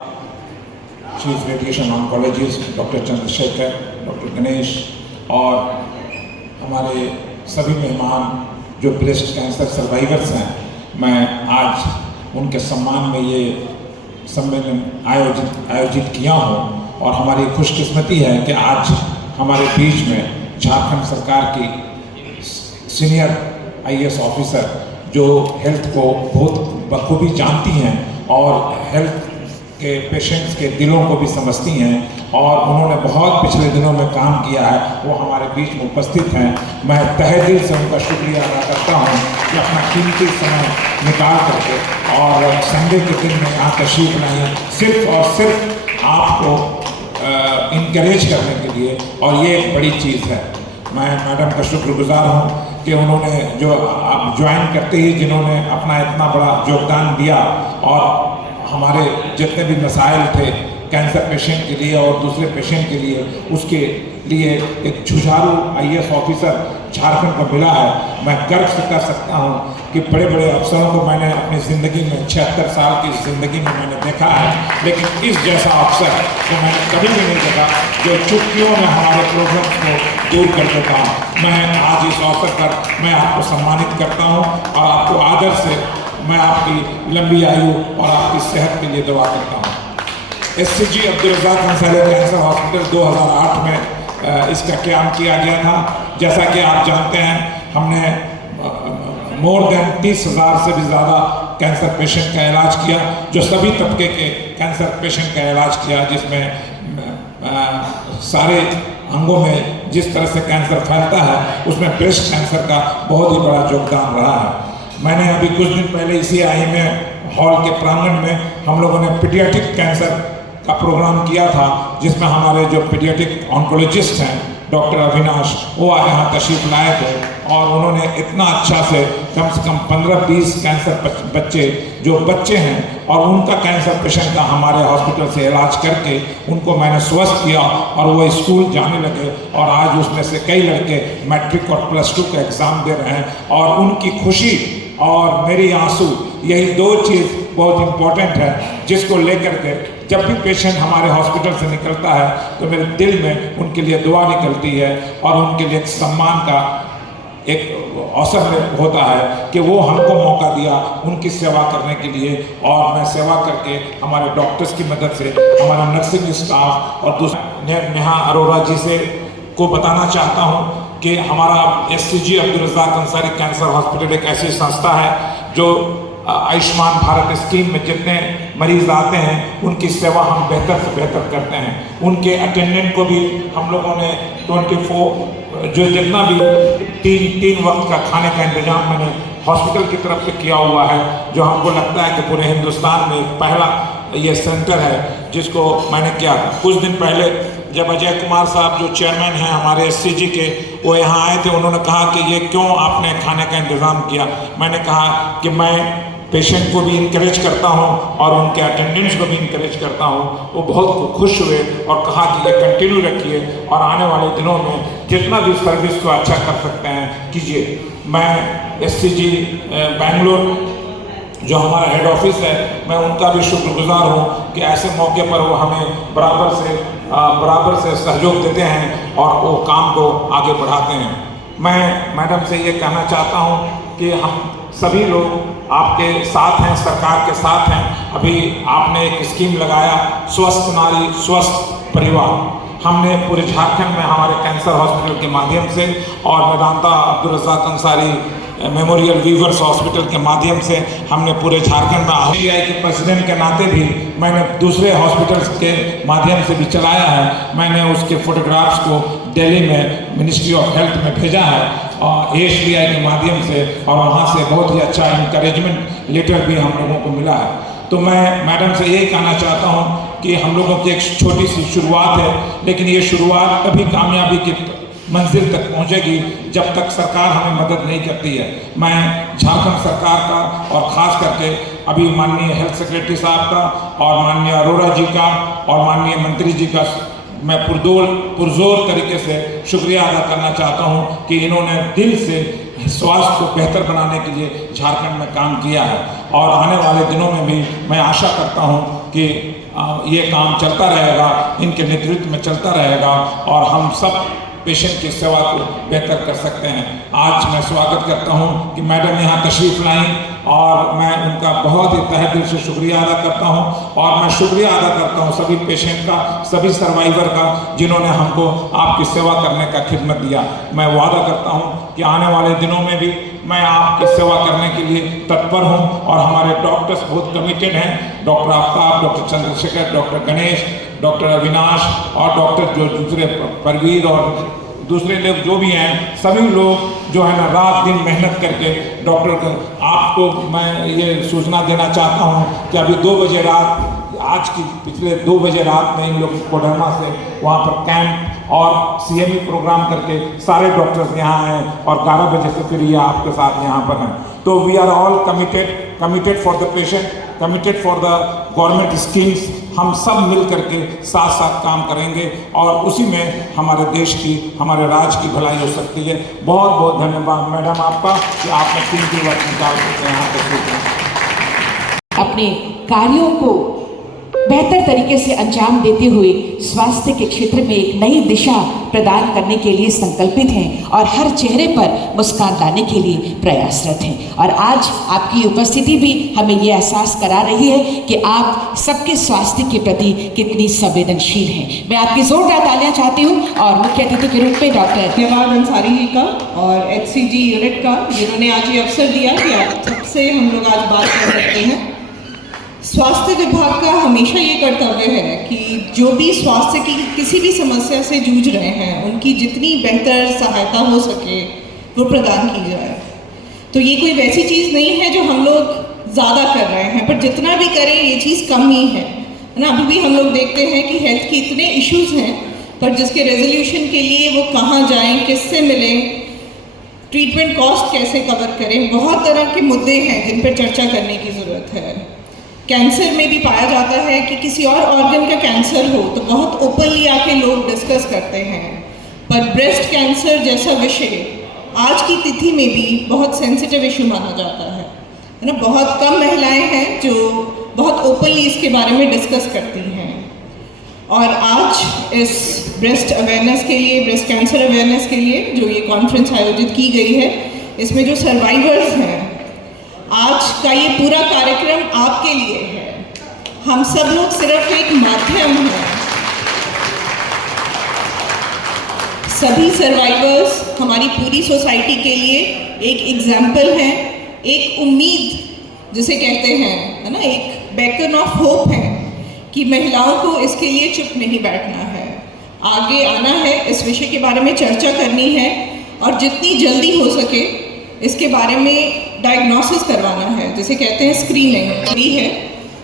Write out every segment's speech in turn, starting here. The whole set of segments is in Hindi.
Chief radiation oncologist doctor Chandrashekhar, doctor Ganesh और हमारे सभी मेहमान जो ब्रेस्ट कैंसर सर्वाइवर्स हैं, मैं आज उनके सम्मान में ये सम्मेलन आयोजित किया हूँ। और हमारी खुशकिस्मती है कि आज हमारे बीच में झारखंड सरकार की सीनियर IAS ऑफिसर जो हेल्थ को बहुत बखूबी जानती हैं और हेल्थ के पेशेंट्स के दिलों को भी समझती हैं और उन्होंने बहुत पिछले दिनों में काम किया है, वो हमारे बीच में उपस्थित हैं। मैं तहे दिल से उनका शुक्रिया अदा करता हूँ कि अपना कीमती समय निकाल करके और संडे के दिन में यहाँ तशरीफ लाए सिर्फ और सिर्फ आपको इनकरेज करने के लिए, और ये एक बड़ी चीज़ है। मैं मैडम का शुक्रगुजार हूँ कि उन्होंने जो आप ज्वाइन करते ही जिन्होंने अपना इतना बड़ा योगदान दिया और हमारे जितने भी मसाइल थे कैंसर पेशेंट के लिए और दूसरे पेशेंट के लिए, उसके लिए एक जुझारू IAS ऑफिसर झारखंड को मिला है। मैं गर्व से कह सकता हूँ कि बड़े बड़े अफसरों को मैंने अपनी ज़िंदगी में 76 साल की ज़िंदगी में मैंने देखा है, लेकिन इस जैसा अफसर तो मैंने कभी भी नहीं देखा जो चुटकियों में हमारे प्रोग्राम को दूर कर देता हूँ। मैं आज इस अवसर पर मैं आपको सम्मानित करता हूँ और आपको आदर से मैं आपकी लंबी आयु और आपकी सेहत के लिए दुआ करता हूँ। SCG Abdul Razzaq Ansari cancer hospital 2008 में इसका क़याम किया गया था। जैसा कि आप जानते हैं, हमने मोर देन 30,000 से भी ज़्यादा कैंसर पेशेंट का इलाज किया, जो सभी तबके के कैंसर पेशेंट का इलाज किया, जिसमें सारे अंगों में जिस तरह से कैंसर फैलता है उसमें ब्रेस्ट कैंसर का बहुत ही बड़ा योगदान रहा है। मैंने अभी कुछ दिन पहले इसी IMA हॉल के प्रांगण में हम लोगों ने पीडियाट्रिक कैंसर का प्रोग्राम किया था, जिसमें हमारे जो पीडियाट्रिक ऑन्कोलॉजिस्ट हैं डॉक्टर अविनाश, वो यहाँ तशरीफ लाए थे और उन्होंने इतना अच्छा से कम 15-20 कैंसर बच्चे जो बच्चे हैं और उनका कैंसर पेशेंट का हमारे हॉस्पिटल से इलाज करके उनको मैंने स्वस्थ किया और वो स्कूल जाने लगे और आज उसमें से कई लड़के मैट्रिक और +2 का एग्ज़ाम दे रहे हैं। और उनकी खुशी और मेरी आंसू, यही दो चीज़ बहुत इम्पोर्टेंट है, जिसको लेकर के जब भी पेशेंट हमारे हॉस्पिटल से निकलता है तो मेरे दिल में उनके लिए दुआ निकलती है और उनके लिए एक सम्मान का एक अवसर होता है कि वो हमको मौका दिया उनकी सेवा करने के लिए। और मैं सेवा करके हमारे डॉक्टर्स की मदद से, हमारा नर्सिंग स्टाफ और दूसरे नेहा अरोड़ा जी से को बताना चाहता हूँ कि हमारा SCG Abdul Razzaq Ansari cancer hospital एक ऐसी संस्था है जो आयुष्मान भारत स्कीम में जितने मरीज आते हैं उनकी सेवा हम बेहतर से बेहतर करते हैं। उनके अटेंडेंट को भी हम लोगों ने 24 जो जितना भी तीन वक्त का खाने का इंतजाम मैंने हॉस्पिटल की तरफ से किया हुआ है, जो हमको लगता है कि पूरे हिंदुस्तान में पहला ये सेंटर है जिसको मैंने किया था। कुछ दिन पहले जब अजय कुमार साहब जो चेयरमैन हैं हमारे SCG के, वो यहाँ आए थे, उन्होंने कहा कि ये क्यों आपने खाने का इंतज़ाम किया। मैंने कहा कि मैं पेशेंट को भी इनकरेज करता हूँ और उनके अटेंडेंट्स को भी इनकरेज करता हूँ। वो बहुत खुश हुए और कहा कि ये कंटिन्यू रखिए और आने वाले दिनों में जितना भी सर्विस को अच्छा कर सकते हैं कीजिए। मैं SCG बेंगलोर जो हमारा हेड ऑफिस है, मैं उनका भी शुक्रगुजार हूँ कि ऐसे मौके पर वो हमें बराबर से सहयोग देते हैं और वो काम को आगे बढ़ाते हैं। मैं मैडम से ये कहना चाहता हूँ कि हम सभी लोग आपके साथ हैं, सरकार के साथ हैं। अभी आपने एक स्कीम लगाया, स्वस्थ नारी स्वस्थ परिवार। हमने पूरे झारखंड में हमारे कैंसर हॉस्पिटल के माध्यम से और Medanta Abdul Razzaq Ansari memorial weavers hospital के माध्यम से हमने पूरे झारखंड में RBI के प्रेसिडेंट के नाते भी मैंने दूसरे हॉस्पिटल्स के माध्यम से भी चलाया है। मैंने उसके फोटोग्राफ्स को दिल्ली में मिनिस्ट्री ऑफ हेल्थ में भेजा है और AHBI के माध्यम से, और वहाँ से बहुत ही अच्छा इंकरेजमेंट लेटर भी हम लोगों को मिला है। तो मैं मैडम से यही कहना चाहता हूँ कि हम लोगों की एक छोटी सी शुरुआत है, लेकिन ये शुरुआत कभी कामयाबी की मंजिल तक पहुंचेगी जब तक सरकार हमें मदद नहीं करती है। मैं झारखंड सरकार का और ख़ास करके अभी माननीय हेल्थ सेक्रेटरी साहब का और माननीय अरोड़ा जी का और माननीय मंत्री जी का मैं पुरजोर तरीके से शुक्रिया अदा करना चाहता हूं कि इन्होंने दिल से स्वास्थ्य को बेहतर बनाने के लिए झारखंड में काम किया है। और आने वाले दिनों में भी मैं आशा करता हूं कि ये काम चलता रहेगा, इनके नेतृत्व में चलता रहेगा और हम सब पेशेंट की सेवा को बेहतर कर सकते हैं। आज मैं स्वागत करता हूं कि मैडम यहाँ तशरीफ़ लाईं और मैं उनका बहुत ही तहे दिल से शुक्रिया अदा करता हूं और मैं शुक्रिया अदा करता हूं सभी पेशेंट का, सभी सर्वाइवर का जिन्होंने हमको आपकी सेवा करने का खिदमत दिया। मैं वादा करता हूं कि आने वाले दिनों में भी मैं आपकी सेवा करने के लिए तत्पर हूं और हमारे डॉक्टर्स बहुत कमिटेड हैं। Doctor Aftab, doctor Chandrashekhar, doctor Ganesh, doctor Avinash और डॉक्टर जो दूसरे परवीर और दूसरे लोग जो भी हैं, सभी लोग जो है ना रात दिन मेहनत करके डॉक्टर आपको मैं ये सूचना देना चाहता हूँ कि अभी 2 बजे रात, आज की पिछले 2 बजे रात में इन लोग कोडरमा से वहाँ पर कैंप और CME प्रोग्राम करके सारे डॉक्टर्स यहाँ हैं और 11 बजे से फिर ये आपके साथ यहाँ पर हैं। तो we are all committed for the patient, committed for the government schemes. हम सब मिल करके साथ साथ काम करेंगे और उसी में हमारे देश की, हमारे राज्य की भलाई हो सकती है। बहुत बहुत धन्यवाद मैडम आपका कि आपने 3 वक्त निकाल करके यहाँ पर अपने कार्यों को बेहतर तरीके से अंजाम देते हुए स्वास्थ्य के क्षेत्र में एक नई दिशा प्रदान करने के लिए संकल्पित हैं और हर चेहरे पर मुस्कान लाने के लिए प्रयासरत हैं। और आज आपकी उपस्थिति भी हमें ये एहसास करा रही है कि आप सबके स्वास्थ्य के प्रति कितनी संवेदनशील हैं। मैं आपकी जोरदार तालियां चाहती हूँ और मुख्य अतिथि के रूप में डॉक्टर धन्यवाद अंसारी जी का और HCG यूनिट का, जिन्होंने आज ये अवसर दिया कि आप सबसे हम लोग आज बात कर सकते हैं। स्वास्थ्य विभाग का हमेशा ये कर्तव्य है कि जो भी स्वास्थ्य की किसी भी समस्या से जूझ रहे हैं, उनकी जितनी बेहतर सहायता हो सके वो प्रदान की जाए। तो ये कोई वैसी चीज़ नहीं है जो हम लोग ज़्यादा कर रहे हैं, पर जितना भी करें ये चीज़ कम ही है ना। अभी भी हम लोग देखते हैं कि हेल्थ के इतने इश्यूज़ हैं, पर जिसके रेजोल्यूशन के लिए वो कहाँ जाएं, किससे मिलें, ट्रीटमेंट कॉस्ट कैसे कवर करें, बहुत तरह के मुद्दे हैं जिन पर चर्चा करने की ज़रूरत है। कैंसर में भी पाया जाता है कि किसी और ऑर्गन का कैंसर हो तो बहुत ओपनली आके लोग डिस्कस करते हैं, पर ब्रेस्ट कैंसर जैसा विषय आज की तिथि में भी बहुत सेंसिटिव इशू माना जाता है ना। बहुत कम महिलाएं हैं जो बहुत ओपनली इसके बारे में डिस्कस करती हैं। और आज इस ब्रेस्ट अवेयरनेस के लिए, ब्रेस्ट कैंसर अवेयरनेस के लिए जो ये कॉन्फ्रेंस आयोजित की गई है, इसमें जो सर्वाइवर्स हैं, आज का ये पूरा कार्यक्रम आपके लिए है। हम सब लोग सिर्फ एक माध्यम हैं। सभी सर्वाइवर्स हमारी पूरी सोसाइटी के लिए एक एग्जाम्पल हैं, एक उम्मीद जिसे कहते हैं, है ना, एक बेकन ऑफ होप है कि महिलाओं को इसके लिए चुप नहीं बैठना है, आगे आना है, इस विषय के बारे में चर्चा करनी है और जितनी जल्दी हो सके इसके बारे में डायग्नोसिस करवाना है, जिसे कहते हैं स्क्रीनिंग भी है।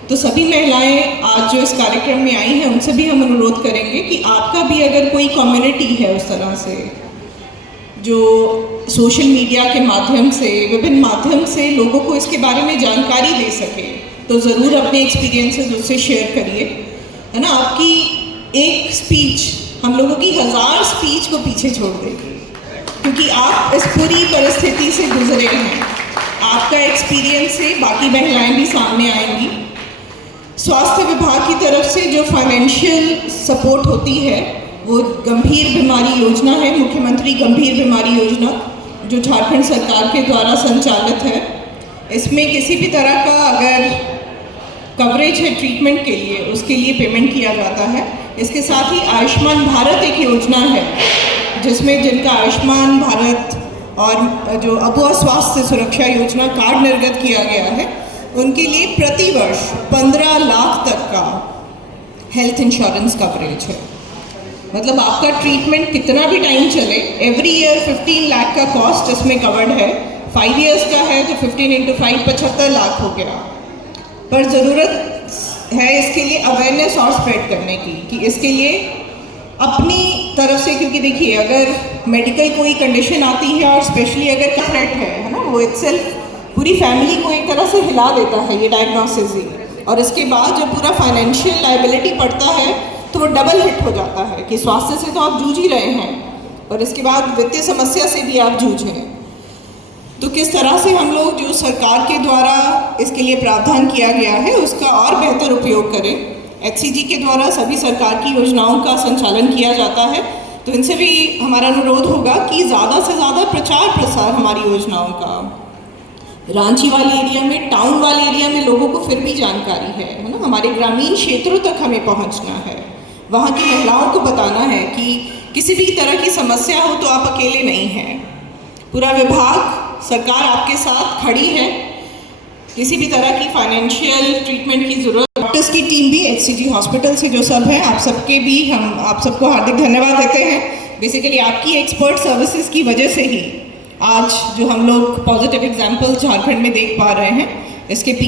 तो सभी महिलाएं आज जो इस कार्यक्रम में आई हैं, उनसे भी हम अनुरोध करेंगे कि आपका भी अगर कोई कम्युनिटी है उस तरह से जो सोशल मीडिया के माध्यम से, विभिन्न माध्यम से लोगों को इसके बारे में जानकारी दे सके, तो ज़रूर अपने एक्सपीरियंसेस उससे शेयर करिए, है ना। आपकी एक स्पीच हम लोगों की 1000 स्पीच को पीछे छोड़ देगी, क्योंकि आप इस पूरी परिस्थिति से गुजरे हैं। आपका एक्सपीरियंस से बाकी महिलाएं भी सामने आएंगी। स्वास्थ्य विभाग की तरफ से जो फाइनेंशियल सपोर्ट होती है वो गंभीर बीमारी योजना है, मुख्यमंत्री गंभीर बीमारी योजना, जो झारखंड सरकार के द्वारा संचालित है। इसमें किसी भी तरह का अगर कवरेज है ट्रीटमेंट के लिए, उसके लिए पेमेंट किया जाता है। इसके साथ ही आयुष्मान भारत एक योजना है जिसमें जिनका आयुष्मान भारत और जो अबुआ स्वास्थ्य सुरक्षा योजना कार्ड निर्गत किया गया है, उनके लिए प्रतिवर्ष 15 लाख तक का हेल्थ इंश्योरेंस कवरेज है। मतलब आपका ट्रीटमेंट कितना भी टाइम चले, एवरी ईयर 15 लाख का कॉस्ट इसमें कवर्ड है। 5 इयर्स का है तो 15 × 5 75 लाख हो गया। पर ज़रूरत है इसके लिए अवेयरनेस और स्प्रेड करने की, कि इसके लिए अपनी तरफ से, क्योंकि देखिए अगर मेडिकल कोई कंडीशन आती है और स्पेशली अगर थ्रेट है ना, वो इटसेल्फ पूरी फैमिली को एक तरह से हिला देता है ये डायग्नोसिस ही, और इसके बाद जब पूरा फाइनेंशियल लायबिलिटी पड़ता है तो वो डबल हिट हो जाता है कि स्वास्थ्य से तो आप जूझ ही रहे हैं और इसके बाद वित्तीय समस्या से भी आप जूझें। तो किस तरह से हम लोग जो सरकार के द्वारा इसके लिए प्रावधान किया गया है उसका और बेहतर उपयोग करें HCG के द्वारा सभी सरकार की योजनाओं का संचालन किया जाता है, तो इनसे भी हमारा अनुरोध होगा कि ज़्यादा से ज़्यादा प्रचार प्रसार हमारी योजनाओं का रांची वाले एरिया में, टाउन वाले एरिया में लोगों को फिर भी जानकारी है ना, हमारे ग्रामीण क्षेत्रों तक हमें पहुंचना है, वहाँ की महिलाओं को बताना है कि किसी भी तरह की समस्या हो तो आप अकेले नहीं हैं, पूरा विभाग सरकार आपके साथ खड़ी है। किसी भी तरह की फाइनेंशियल ट्रीटमेंट की ज़रूरत, डॉक्टर्स की टीम भी HCG हॉस्पिटल से जो सब है, आप सबके भी हम आप सबको हार्दिक धन्यवाद देते हैं। बेसिकली आपकी एक्सपर्ट सर्विसेज की वजह से ही आज जो हम लोग पॉजिटिव एग्जाम्पल झारखंड में देख पा रहे हैं, इसके पीछे